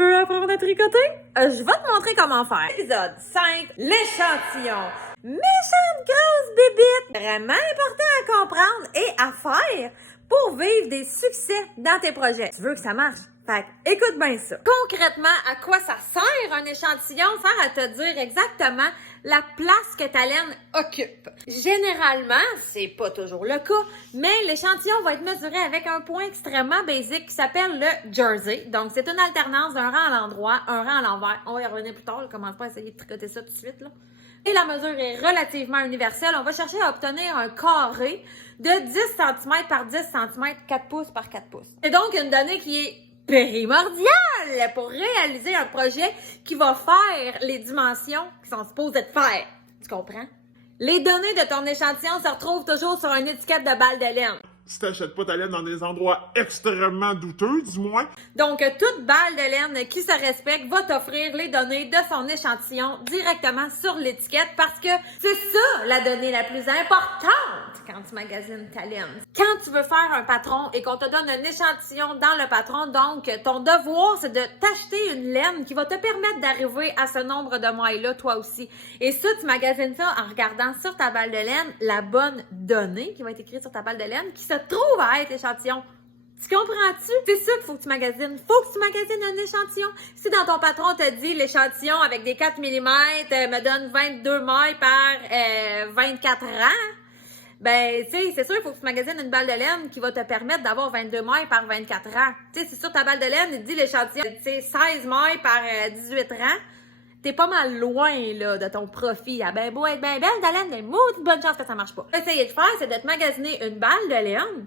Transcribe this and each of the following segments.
veux apprendre à tricoter? Je vais te montrer comment faire. Épisode 5, l'échantillon. Méchante grosse bébite! Vraiment important à comprendre et à faire pour vivre des succès dans tes projets. Tu veux que ça marche? Fait que, écoute bien ça. Concrètement, à quoi ça sert un échantillon? Ça sert à te dire exactement la place que ta laine occupe. Généralement, c'est pas toujours le cas, mais l'échantillon va être mesuré avec un point extrêmement basique qui s'appelle le jersey. Donc, c'est une alternance d'un rang à l'endroit, un rang à l'envers. On va y revenir plus tard, je commence pas à essayer de tricoter ça tout de suite, là. Et la mesure est relativement universelle. On va chercher à obtenir un carré de 10 cm par 10 cm, 4 pouces par 4 pouces. C'est donc une donnée qui est primordiale pour réaliser un projet qui va faire les dimensions qui sont supposées de faire. Tu comprends? Les données de ton échantillon se retrouvent toujours sur une étiquette de balle de laine. Si t'achètes pas ta laine dans des endroits extrêmement douteux, du moins. Donc, toute balle de laine qui se respecte va t'offrir les données de son échantillon directement sur l'étiquette parce que c'est ça la donnée la plus importante quand tu magasines ta laine. Quand tu veux faire un patron et qu'on te donne un échantillon dans le patron, donc ton devoir c'est de t'acheter une laine qui va te permettre d'arriver à ce nombre de mailles-là toi aussi. Et ça, tu magasines ça en regardant sur ta balle de laine la bonne donnée qui va être écrite sur ta balle de laine qui se trouve à être échantillon. Tu comprends-tu? C'est ça qu'il faut que tu magasines. Faut que tu magasines un échantillon. Si dans ton patron te dit l'échantillon avec des 4 mm me donne 22 mailles par 24 rangs, ben, tu sais, c'est sûr, il faut que tu magasines une balle de laine qui va te permettre d'avoir 22 mailles par 24 rangs. Tu sais, c'est sûr, ta balle de laine, il dit l'échantillon, c'est 16 mailles par 18 rangs. T'es pas mal loin, là, de ton profit. Ah ben beau être ben belle, ta laine, mais maudite bonne chance que ça marche pas. Ce que essayer de faire, c'est de te magasiner une balle de laine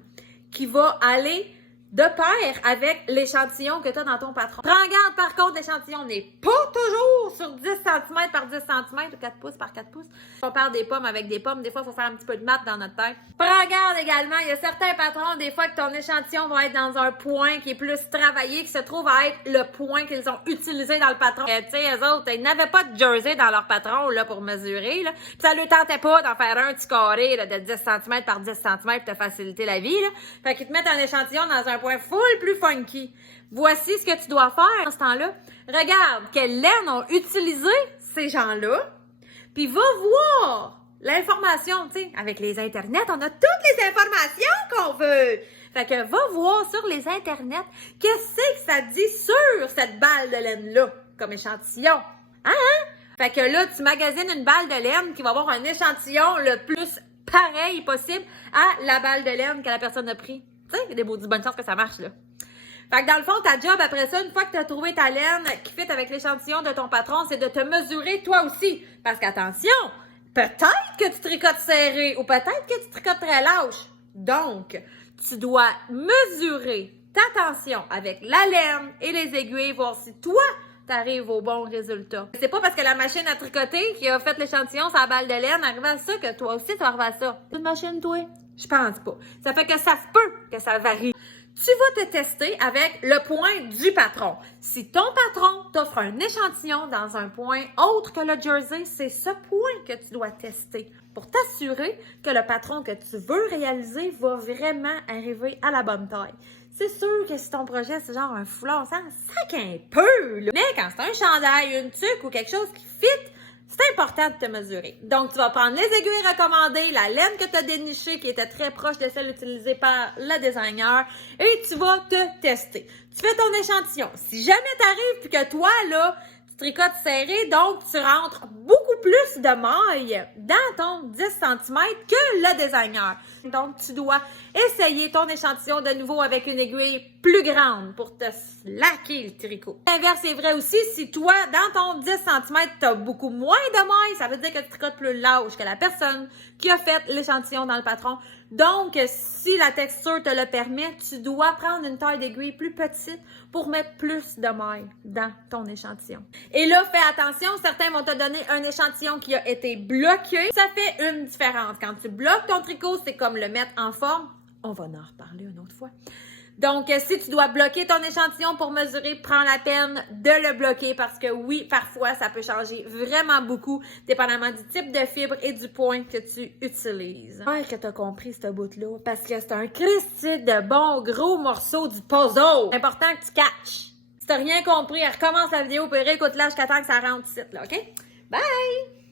qui va aller de pair avec l'échantillon que tu as dans ton patron. Prends garde, par contre, l'échantillon n'est pas toujours sur 10 cm par 10 cm ou 4 pouces par 4 pouces. On parle des pommes avec des pommes. Des fois, il faut faire un petit peu de maths dans notre tête. Prends garde également, il y a certains patrons, des fois, que ton échantillon va être dans un point qui est plus travaillé, qui se trouve à être le point qu'ils ont utilisé dans le patron. Tu sais, eux autres, ils n'avaient pas de jersey dans leur patron, là, pour mesurer, là. Puis ça leur tentait pas d'en faire un petit carré, là, de 10 cm par 10 cm pour te faciliter la vie, là. Fait qu'ils te mettent un échantillon dans un point full plus funky. Voici ce que tu dois faire en ce temps-là. Regarde quelle laine ont utilisé ces gens-là, puis va voir l'information, tu sais. Avec les internets, on a toutes les informations qu'on veut. Fait que va voir sur les internets qu'est-ce que ça dit sur cette balle de laine-là comme échantillon. Hein? Fait que là, tu magasines une balle de laine qui va avoir un échantillon le plus pareil possible à la balle de laine que la personne a pris. Tu sais, il y a des maudites bonnes chances que ça marche, là. Fait que dans le fond, ta job après ça, une fois que tu as trouvé ta laine qui fit avec l'échantillon de ton patron, c'est de te mesurer toi aussi. Parce qu'attention, peut-être que tu tricotes serré ou peut-être que tu tricotes très lâche. Donc, tu dois mesurer ta tension avec la laine et les aiguilles, voir si toi, t'arrives au bon résultat. C'est pas parce que la machine à tricoter qui a fait l'échantillon sur la balle de laine arrive à ça que toi aussi tu vas arriver à ça. Une machine, toi? Je pense pas. Ça fait que ça se peut que ça varie. Tu vas te tester avec le point du patron. Si ton patron t'offre un échantillon dans un point autre que le jersey, c'est ce point que tu dois tester pour t'assurer que le patron que tu veux réaliser va vraiment arriver à la bonne taille. C'est sûr que si ton projet, c'est genre un foulard, ça sac un peu, là. Mais quand c'est un chandail, une tuque ou quelque chose qui fit, c'est important de te mesurer. Donc, tu vas prendre les aiguilles recommandées, la laine que tu as dénichée qui était très proche de celle utilisée par le designer et tu vas te tester. Tu fais ton échantillon. Si jamais t'arrives puis que toi, là, tu tricotes serré, donc tu rentres beaucoup plus de mailles dans ton 10 cm que le designer. Donc, tu dois essayer ton échantillon de nouveau avec une aiguille plus grande pour te slacker le tricot. L'inverse est vrai aussi, si toi, dans ton 10 cm, tu as beaucoup moins de mailles, ça veut dire que tu tricotes plus lâche que la personne qui a fait l'échantillon dans le patron. Donc, si la texture te le permet, tu dois prendre une taille d'aiguille plus petite pour mettre plus de mailles dans ton échantillon. Et là, fais attention, certains vont te donner un échantillon qui a été bloqué. Ça fait une différence. Quand tu bloques ton tricot, c'est comme le mettre en forme. On va en reparler une autre fois. Donc, si tu dois bloquer ton échantillon pour mesurer, prends la peine de le bloquer parce que oui, parfois, ça peut changer vraiment beaucoup, dépendamment du type de fibre et du point que tu utilises. J'espère que tu as compris ce bout-là parce que c'est un Christy de bon gros morceau du puzzle. C'est important que tu catches. Si t'as rien compris, recommence la vidéo puis réécoute-la jusqu'à temps que ça rentre ici, là, OK? Bye!